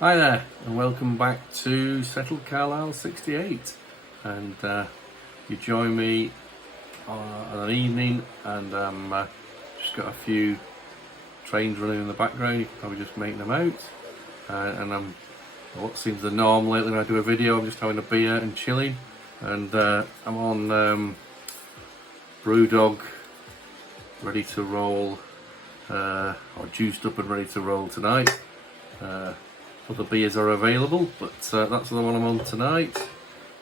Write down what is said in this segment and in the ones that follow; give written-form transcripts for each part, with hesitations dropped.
Hi there, and welcome back to Settled Carlisle 68. And you join me on an evening, and just got a few trains running in the background. You can probably just make them out. And I'm what seems the norm lately when I do a video. I'm just having a beer and chilling, and I'm on Brewdog, ready to roll, or juiced up and ready to roll tonight. Other beers are available, but that's the one I'm on tonight.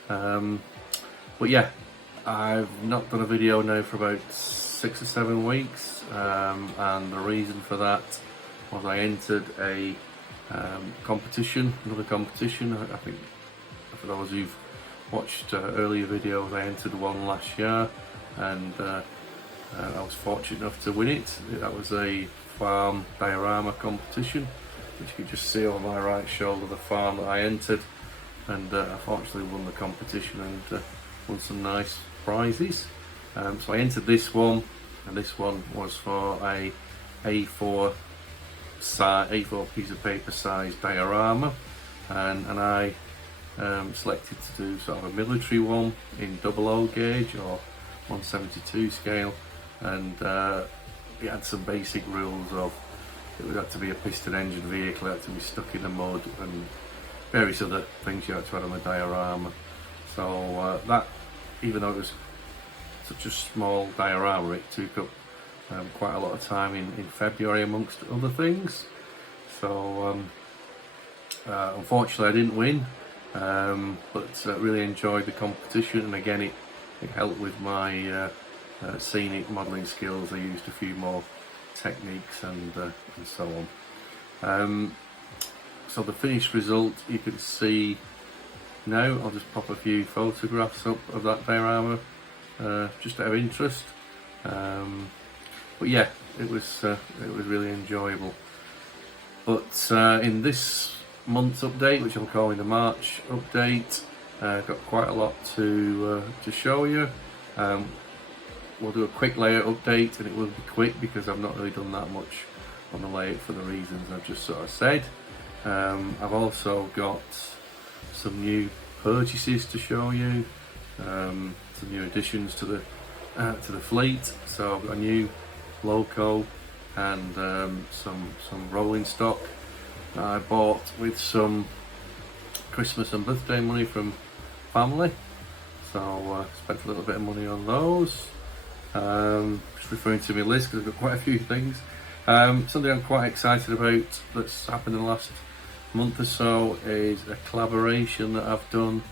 But yeah, I've not done a video now for about 6 or 7 weeks, and the reason for that was I entered a competition, another competition. I think for those who've watched earlier videos, I entered one last year, and I was fortunate enough to win it. That was a farm diorama competition, which you can just see on my right shoulder, the farm that I entered, and I fortunately won the competition and won some nice prizes. So I entered this one, and this one was for a A4 piece of paper size diorama, and I selected to do sort of a military one in 00 gauge or 172 scale, and it had some basic rules of it would have to be a piston engine vehicle, it had to be stuck in the mud, and various other things you had to add on the diorama. So that, even though it was such a small diorama, it took up quite a lot of time in February amongst other things. So unfortunately I didn't win, but really enjoyed the competition, and again it helped with my scenic modelling skills. I used a few more techniques and so on. So the finished result you can see now. I'll just pop a few photographs up of that diorama just out of interest. But yeah, it was really enjoyable. But in this month's update, which I'm calling the March update, got quite a lot to show you. We'll do a quick layout update, and it will be quick because I've not really done that much on the layout for the reasons I've just sort of said. I've also got some new purchases to show you, some new additions to the fleet. So I've got a new Loco and some rolling stock that I bought with some Christmas and birthday money from family. So spent a little bit of money on those. Just referring to my list because I've got quite a few things. Something I'm quite excited about that's happened in the last month or so is a collaboration that I've done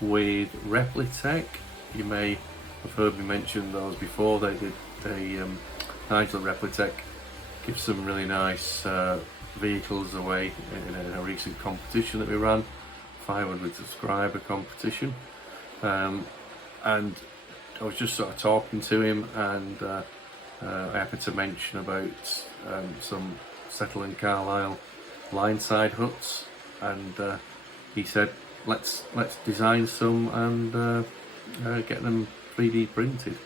with Replitek. You may have heard me mention those before. They did Nigel Replitek give some really nice vehicles away in a recent competition that we ran, 500 subscriber competition, and I was just sort of talking to him, and I happened to mention about some Settled in Carlisle Lineside huts, and he said let's design some and get them 3D printed.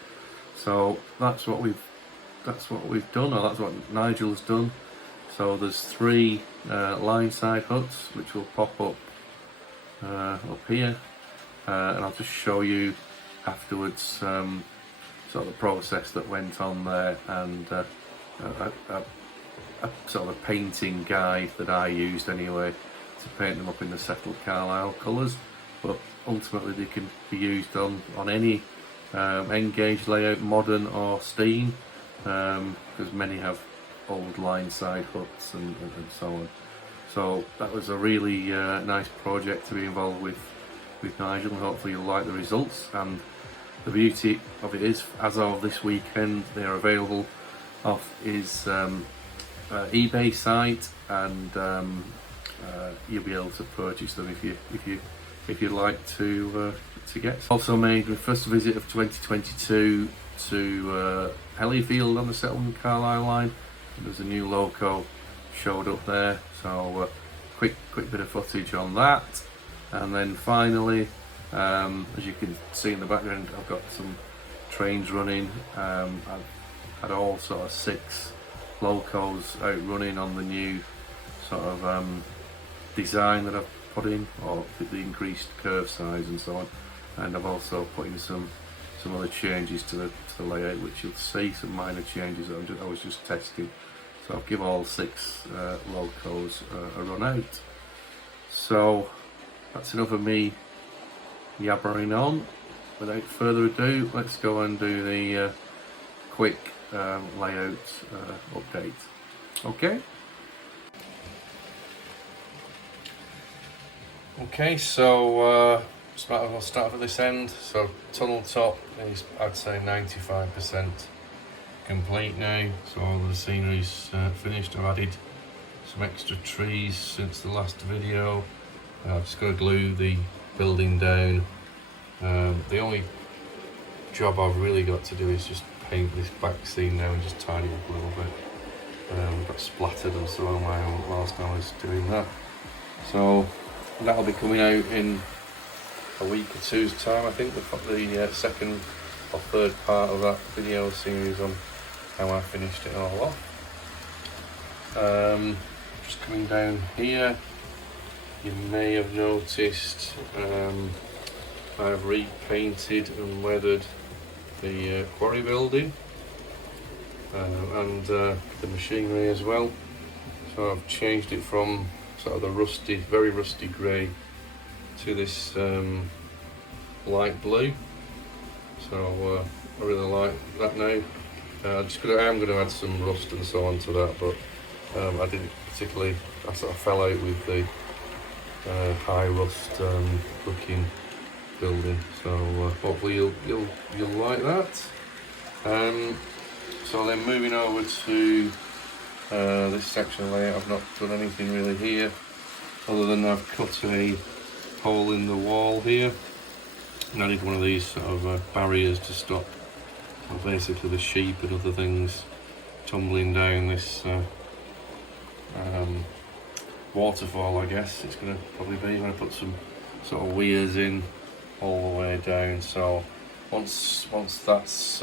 So that's what we've done, or that's what Nigel's done. So there's 3 Lineside huts which will pop up here, and I'll just show you afterwards sort of the process that went on there, and a sort of a painting guide that I used anyway to paint them up in the Settled Carlisle colours. But ultimately they can be used on any N-gauge layout, modern or steam, because many have old Lineside huts and so on. So that was a really nice project to be involved with Nigel, and hopefully you'll like the results. And the beauty of it is, as of this weekend, they are available off his eBay site, and you'll be able to purchase them if you'd like to get. Also made my first visit of 2022 to Hellifield on the Settled in Carlisle line. There's a new Loco showed up there, so quick bit of footage on that. And then finally, as you can see in the background, I've got some trains running. I've had all sort of 6 Locos out running on the new sort of design that I've put in, or the increased curve size and so on. And I've also put in some other changes to the layout, which you'll see, some minor changes that I was just testing. So I'll give all 6 locos a run out. So that's enough of me yabbering on. Without further ado, let's go and do the quick layout update. Okay. Okay, so I'll start at this end. So tunnel top is, I'd say, 95% complete now. So all the scenery's finished. I've added some extra trees since the last video. I've just got to glue the building down. The only job I've really got to do is just paint this back scene now and just tidy it up a little bit. Got splattered and so on whilst I was doing that. So that'll be coming out in a week or two's time. I think the second or third part of that video series on how I finished it all off. Just coming down here, you may have noticed I've repainted and weathered the quarry building and the machinery as well. So I've changed it from sort of the rusty, very rusty grey to this light blue. So I really like that now. I am going to add some rust and so on to that, but I didn't particularly. I sort of fell out with the high rust looking building. So hopefully you'll like that. So then moving over to this section layout, I've not done anything really here, other than I've cut a hole in the wall here, and I did one of these sort of barriers to stop basically the sheep and other things tumbling down this waterfall. I guess it's going to probably be when I put some sort of weirs in all the way down. So once that's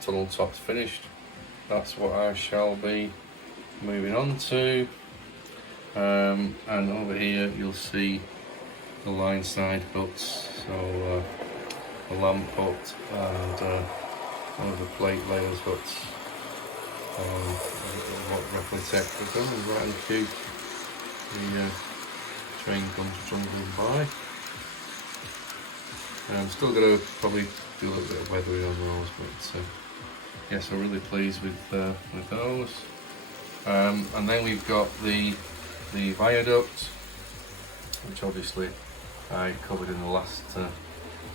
tunnel top's finished, that's what I shall be moving on to. And over here you'll see the Lineside huts, so the lamp hut and one of the plate layers huts. What Replitek have done is right in the queue. The train comes trundling by. I'm still going to probably do a little bit of weathering on those, but yes, I'm really pleased with those. And then we've got the viaduct, which obviously I covered in the last sort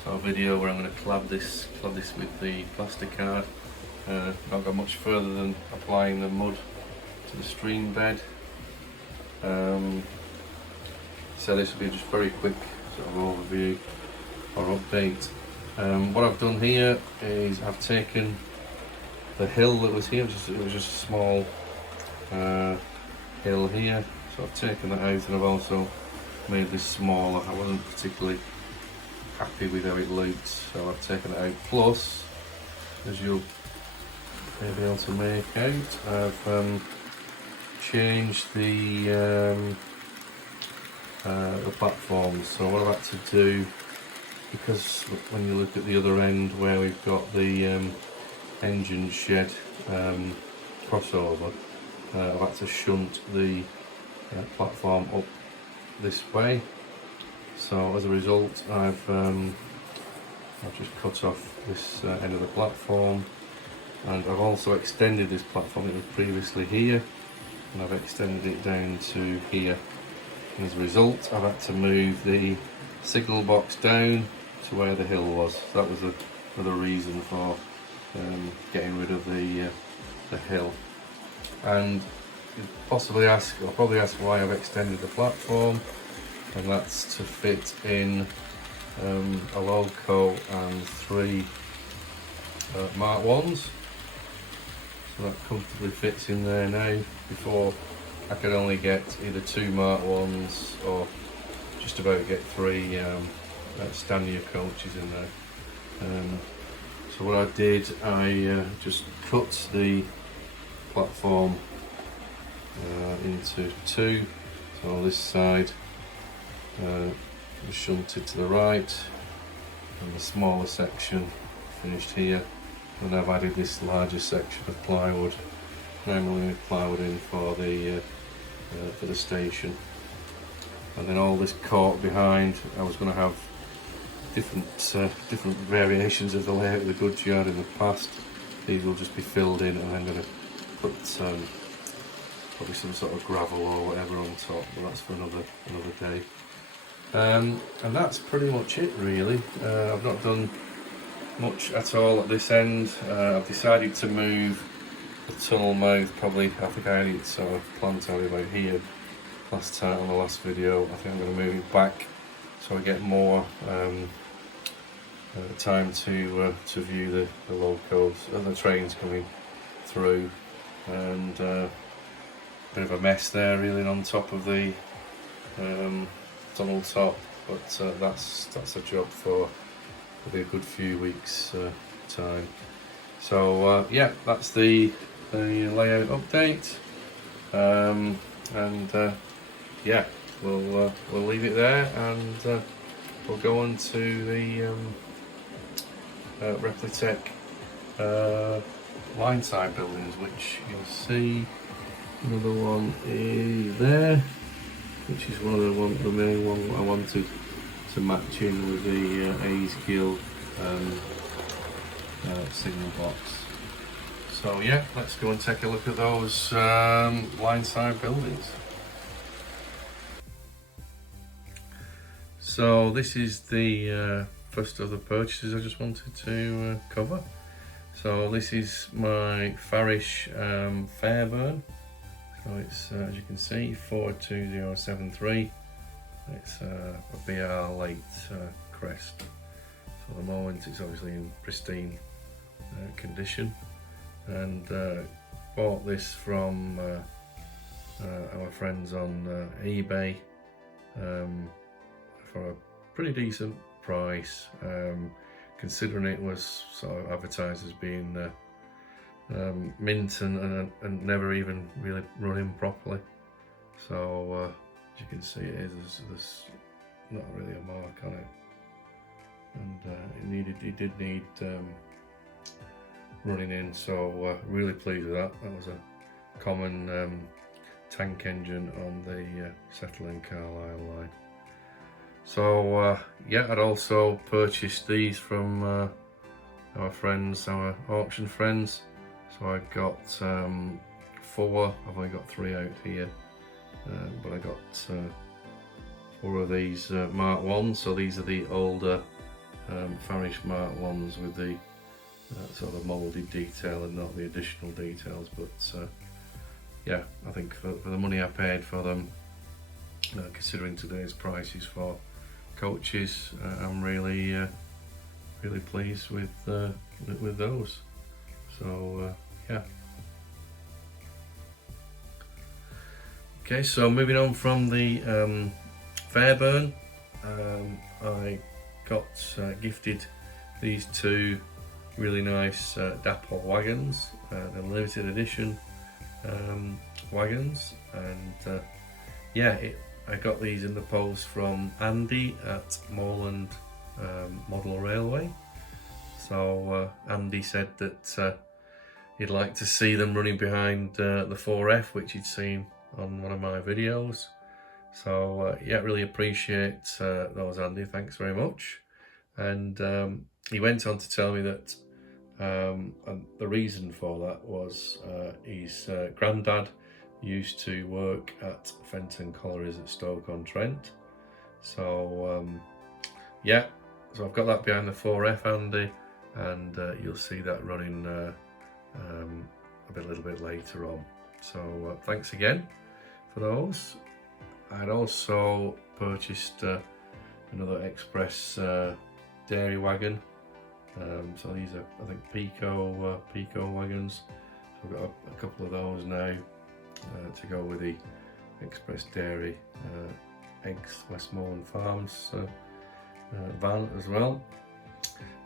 of video, where I'm going to clad this with the plastic card. Not got much further than applying the mud to the stream bed. So this will be just very quick sort of overview or update. What I've done here is I've taken the hill that was here, it was just a small hill here, so I've taken that out, and I've also made this smaller. I wasn't particularly happy with how it looked, so I've taken it out. Plus, as you'll be able to make out, I've changed the platforms. So what I've had to do, because when you look at the other end where we've got the engine shed crossover, I've had to shunt the platform up this way. So as a result, I've just cut off this end of the platform, and I've also extended this platform. It was previously here, and I've extended it down to here. And as a result, I've had to move the signal box down to where the hill was. So that was another reason for getting rid of the hill. And you'll probably ask why I've extended the platform, and that's to fit in a Loco and 3 Mark 1s. So that comfortably fits in there now. Before, I could only get either 2 Mark 1s or just about get 3 Stania coaches in there. So what I did, I just cut the platform into 2. So this side was shunted to the right, and the smaller section finished here. And I've added this larger section of plywood, 9mm plywood in for the station. And then all this court behind, I was going to have different variations of the layout of the goods yard in the past. These will just be filled in, and I'm going to put probably some sort of gravel or whatever on top, but that's for another day. And that's pretty much it really. I've not done much at all at this end. I've decided to move the tunnel mouth, probably, I think I had it sort of planned to about here last time on the last video. I think I'm going to move it back so I get more time to view the locos and the trains coming through, and bit of a mess there really on top of the tunnel top, but that's a job for probably a good few weeks time. So yeah, that's the layout update, and yeah, we'll leave it there, and we'll go on to the Replitek Lineside buildings, which you'll see. Another one is there, which is the main one I wanted to match in with the A's Guild signal box. So yeah, let's go and take a look at those Lineside buildings. So this is the first of the purchases I just wanted to cover. So this is my Farish Fairburn. So it's, as you can see, 42073. It's a BR late crest. So at the moment it's obviously in pristine condition, and bought this from our friends on eBay for a pretty decent price, considering it was sort of advertised as being mint and never even really running properly. So as you can see, there's not really a mark on it, and it did need running in. So really pleased with that. That was a common tank engine on the Settling Carlisle line. So yeah, I'd also purchased these from our friends, our auction friends. So I got 4, I've only got 3 out here, but I got 4 of these Mark 1s. So these are the older Farish Mark 1s with the sort of moulded detail and not the additional details. But yeah, I think for the money I paid for them, considering today's prices for coaches, I'm really pleased with those. So yeah. Okay, so moving on from the Fairburn, I got gifted these 2 really nice dapple wagons, the limited edition wagons, and yeah, I got these in the post from Andy at Moorland Model Railway. So Andy said that he'd like to see them running behind the 4F, which he'd seen on one of my videos. So yeah, really appreciate those, Andy, thanks very much. And he went on to tell me that and the reason for that was his granddad used to work at Fenton Collieries at Stoke-on-Trent. So yeah, so I've got that behind the 4F, Andy, and you'll see that running a little bit later on. So thanks again for those. I'd also purchased another express dairy wagon. So these are, I think, Pico wagons. So I've got a couple of those now to go with the express dairy eggs Westmorland Farms van as well.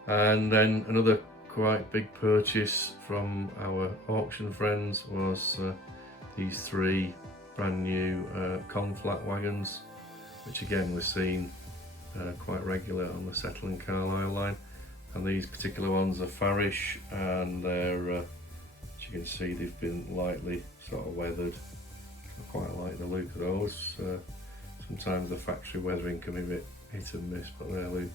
And then another quite big purchase from our auction friends was these 3 brand new con-flat wagons, which again we're seeing quite regular on the Settling Carlisle line. And these particular ones are Farish, and they're, as you can see, they've been lightly sort of weathered. I quite like the look of those. Sometimes the factory weathering can be a bit hit and miss, but they look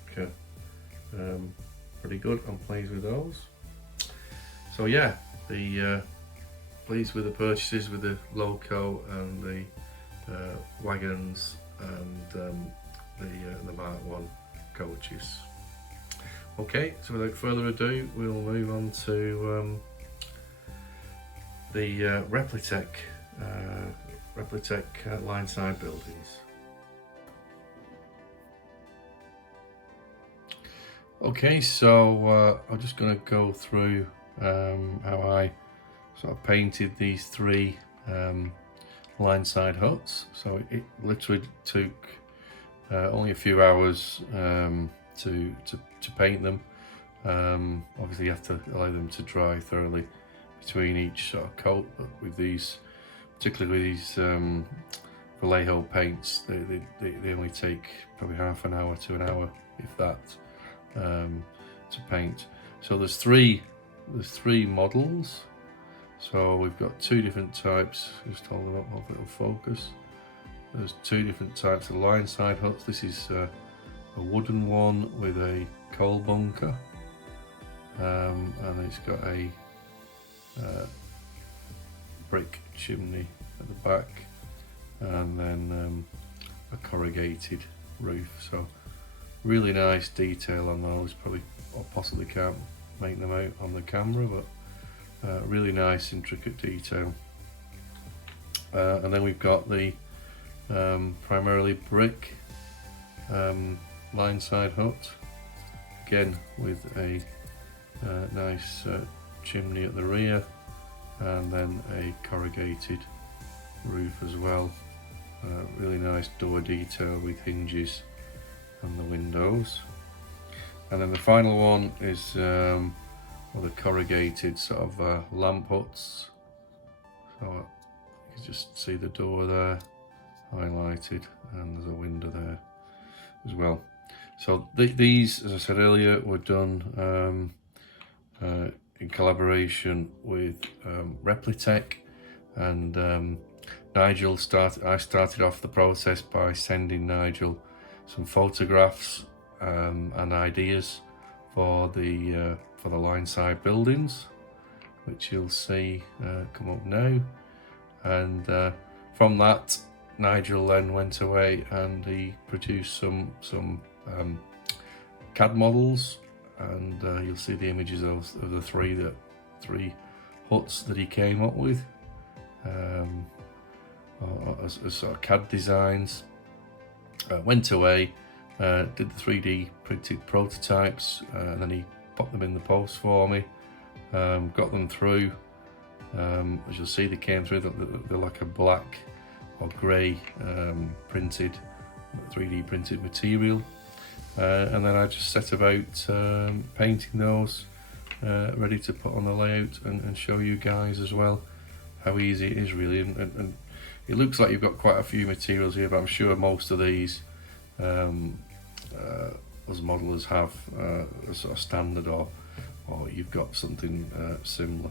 pretty good. I'm pleased with those. So yeah, pleased with the purchases with the Loco and the Wagons and the Mark 1 coaches. Okay, so without further ado, we'll move on to the Replitek Lineside buildings. Okay, so I'm just going to go through how I sort of painted these three Lineside huts. So it literally took only a few hours to paint them. Obviously you have to allow them to dry thoroughly between each sort of coat, but with these, particularly with these Vallejo paints, they only take probably half an hour to an hour, if that, to paint. So there's three models. So we've got two different types. Just hold them up, hope it'll focus. There's two different types of Lineside huts. This is a wooden one with a coal bunker, and it's got a brick chimney at the back, and then a corrugated roof. So really nice detail on those. Probably or possibly can't make them out on the camera, but really nice intricate detail. And then we've got the primarily brick Lineside hut, again with a nice chimney at the rear, and then a corrugated roof as well. Really nice door detail with hinges on the windows. And then the final one is well, the corrugated sort of lamp huts. So you can just see the door there highlighted, and there's a window there as well. So these, as I said earlier, were done in collaboration with Replitek, and Nigel I started off the process by sending Nigel some photographs and ideas for the Lineside buildings, which you'll see come up now. And from that, Nigel then went away and he produced some CAD models, and you'll see the images of the three huts that he came up with as sort of CAD designs. Went away, did the 3D printed prototypes, and then he popped them in the post for me, got them through. As you'll see, they came through, they're like a black or grey printed 3D printed material, and then I just set about painting those, ready to put on the layout and show you guys as well how easy it is really. And it looks like you've got quite a few materials here, but I'm sure most of these as modelers have a sort of standard, or you've got something similar.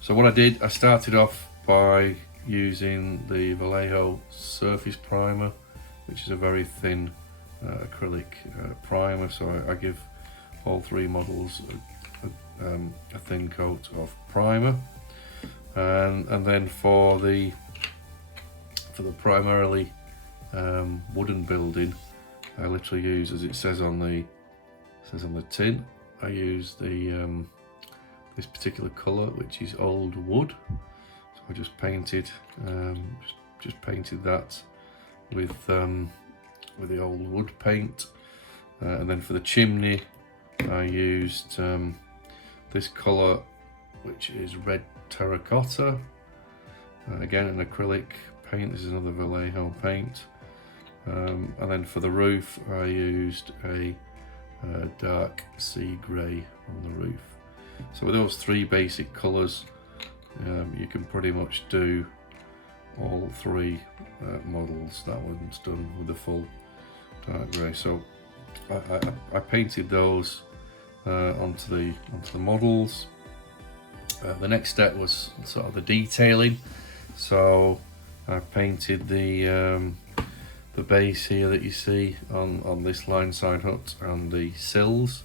So what I did, I started off by using the Vallejo surface primer, which is a very thin acrylic primer. So I give all three models a thin coat of primer, and then for the primarily wooden building, I literally use, as it says on the tin, I use the this particular colour, which is old wood. So I just painted painted that with the old wood paint, and then for the chimney I used this colour, which is red terracotta, again an acrylic paint. This is another Vallejo paint, and then for the roof I used a dark sea grey on the roof. So with those three basic colours, you can pretty much do all three models. That one's done with the full dark grey. So I painted those onto the models. The next step was sort of the detailing. So I painted the base here that you see on this Lineside hut and the sills.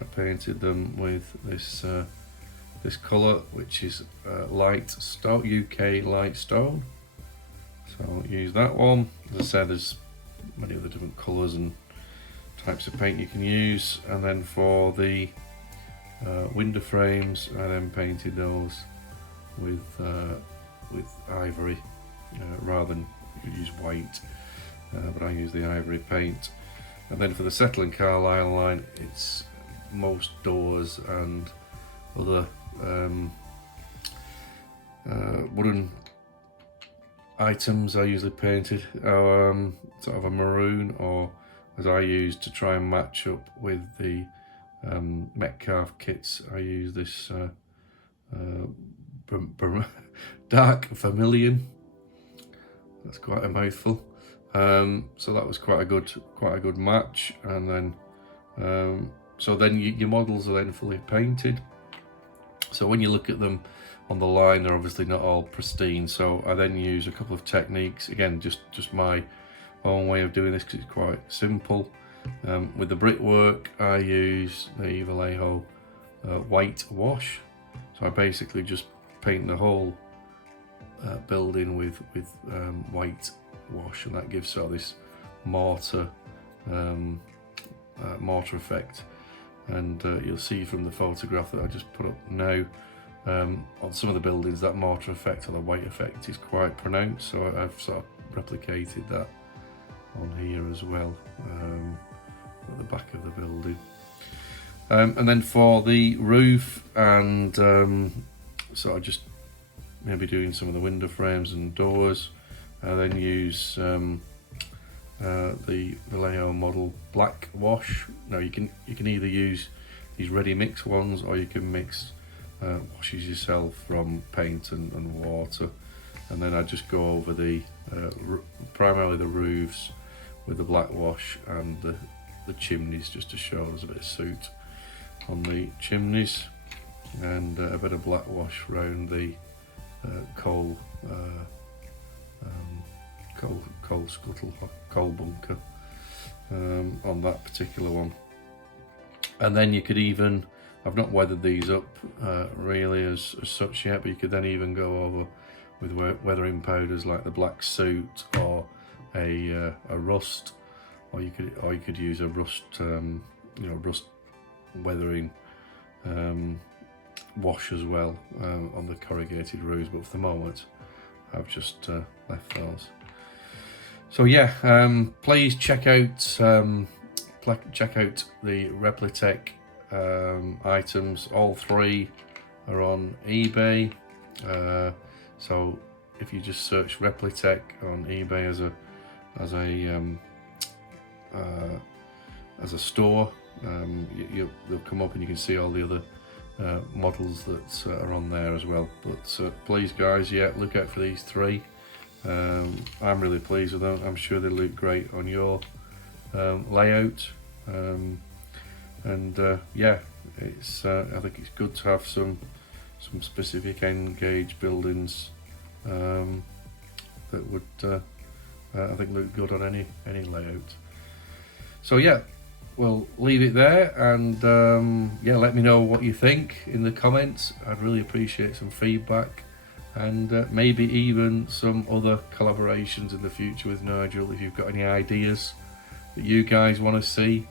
I painted them with this colour, which is light stone, UK light stone. So I'll use that one. As I said, there's many other different colours and types of paint you can use. And then for the window frames, I then painted those with ivory rather than use white, but I use the ivory paint. And then for the Settle and Carlisle line, it's most doors and other wooden items I usually painted sort of a maroon, or as I use to try and match up with the Metcalf kits, I use this dark vermilion. That's quite a mouthful. So that was quite a good match. And then so then your models are then fully painted. So when you look at them on the line, they're obviously not all pristine. So I then use a couple of techniques. Again, just my own way of doing this because it's quite simple. With the brickwork, I use the Vallejo white wash. So I basically just paint the whole building with white wash, and that gives sort of this mortar effect. And you'll see from the photograph that I just put up now, on some of the buildings that mortar effect or the white effect is quite pronounced, so I've sort of replicated that on here as well, at the back of the building. And then for the roof, and so I just maybe doing some of the window frames and doors, I then use the Vallejo model black wash. Now you can either use these ready mix ones, or you can mix washes yourself from paint and water. And then I just go over the primarily the roofs with the black wash, and the chimneys, just to show there's a bit of soot on the chimneys, and a bit of black wash around the coal scuttle, coal bunker on that particular one. And then you could even, I've not weathered these up really as such yet, but you could then even go over with weathering powders like the black soot or a rust, or you could use a rust rust weathering wash as well on the corrugated roofs, but for the moment I've just left those. So yeah, please check out the Replitek items. All three are on eBay. So if you just search Replitek on eBay as a store, they'll come up and you can see all the other models that are on there as well. But please guys, yeah, look out for these three. I'm really pleased with them. I'm sure they look great on your layout, and yeah, it's I think it's good to have some specific end gauge buildings that would I think look good on any layout. So yeah, we'll leave it there, and yeah, let me know what you think in the comments. I'd really appreciate some feedback, and maybe even some other collaborations in the future with Nigel. If you've got any ideas that you guys want to see,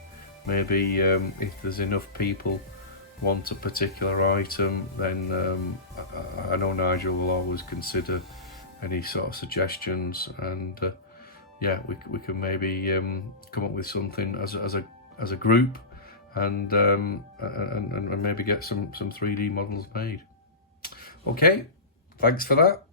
maybe if there's enough people want a particular item, then I know Nigel will always consider any sort of suggestions, and yeah, we can maybe come up with something as a group, and maybe get some 3D models made. Okay, thanks for that.